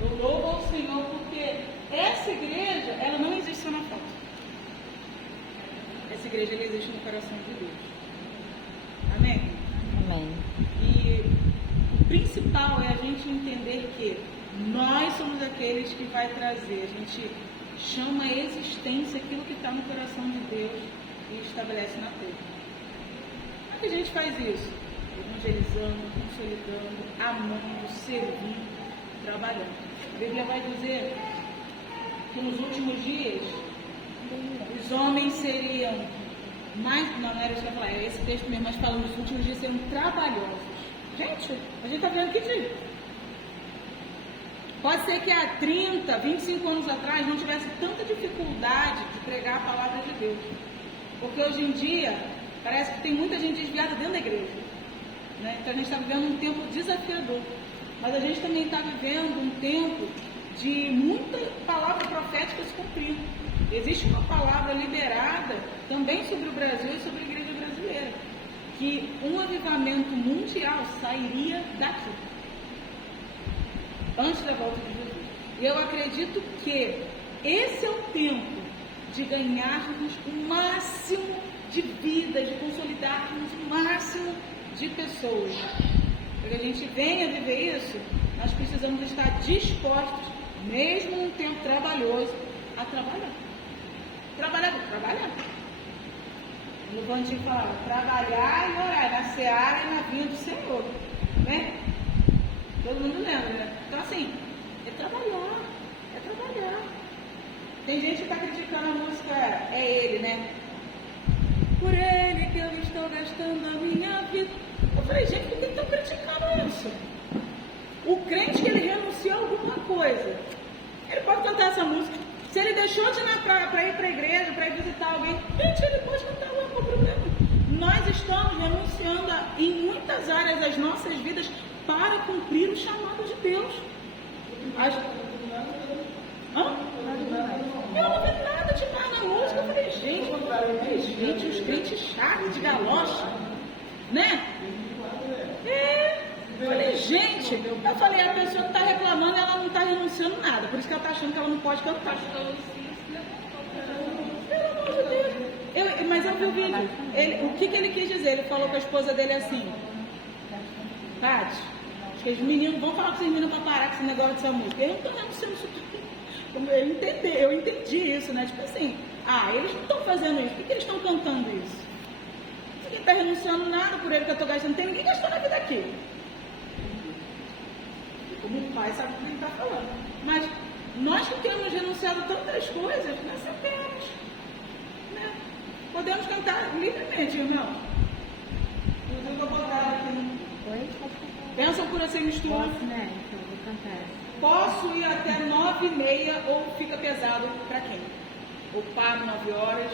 eu louvo ao Senhor porque essa igreja, ela não existe só na foto. Essa igreja, ela existe no coração de Deus. Amém? Amém. E o principal é a gente entender que nós somos aqueles que vai trazer, a gente chama a existência aquilo que está no coração de Deus e estabelece na terra. Como é que a gente faz isso? Evangelizando, consolidando, amando, servindo, trabalhando. A Bíblia vai dizer que nos últimos dias os homens seriam mais, não era isso que eu ia falar, é esse texto mesmo, mas falando, nos últimos dias seriam trabalhosos. Gente, a gente está vendo que dia? Pode ser que há 30, 25 anos atrás não tivesse tanta dificuldade de pregar a palavra de Deus. Porque hoje em dia, parece que tem muita gente desviada dentro da igreja. Né? Então a gente está vivendo um tempo desafiador. Mas a gente também está vivendo um tempo de muita palavra profética se cumprindo. Existe uma palavra liberada também sobre o Brasil e sobre a igreja brasileira. Que um avivamento mundial sairia daqui. Antes da volta de Jesus. E eu acredito que esse é o tempo de ganharmos o máximo de vida, de consolidarmos o máximo de pessoas. Para que a gente venha viver isso, nós precisamos estar dispostos, mesmo num tempo trabalhoso, a trabalhar. Trabalhar. O Levantinho fala, trabalhar e orar, na seara e na vinha do Senhor. Né? Todo mundo lembra, né? Então, assim, é trabalhar. Tem gente que está criticando a música, é ele, né? Por ele que eu estou gastando a minha vida. Eu falei, gente, por que estão criticando isso? O crente que ele renunciou a alguma coisa, ele pode cantar essa música. Se ele deixou de ir para ir para a igreja, para ir visitar alguém, gente, ele pode cantar lá, qual o problema? Nós estamos renunciando em muitas áreas das nossas vidas para cumprir o chamado de Deus. Eu não vi nada demais na música. Eu falei, gente, os crentes chatos de galocha, né? Eu falei, gente, a pessoa que está reclamando, ela não está renunciando nada, por isso que ela está achando que ela não pode cantar. Pelo amor de Deus. Mas eu vi o vídeo. O que ele quis dizer? Ele falou com a esposa dele assim, Tati, acho que os meninos vão falar com esses meninos para parar com esse negócio dessa música. Eu não estou renunciando isso aqui. Eu entendi isso, né? Tipo assim, eles não estão fazendo isso, por que eles estão cantando isso? Ninguém está renunciando nada por ele que eu estou gastando, não tem ninguém gastando a vida aqui. Como o pai sabe o que ele está falando. Mas nós que temos renunciado a tantas coisas, nós sabemos. Né? Podemos cantar livremente, irmão. Inclusive, eu vou botar aqui. Pensam por assim mistura. Né? Então, vou cantar. Posso ir até 9h30 ou fica pesado para quem? Ou paro 9 horas?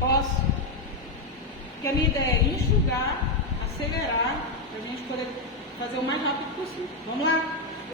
Posso? Porque a minha ideia é enxugar, acelerar, para a gente poder fazer o mais rápido possível. Vamos lá?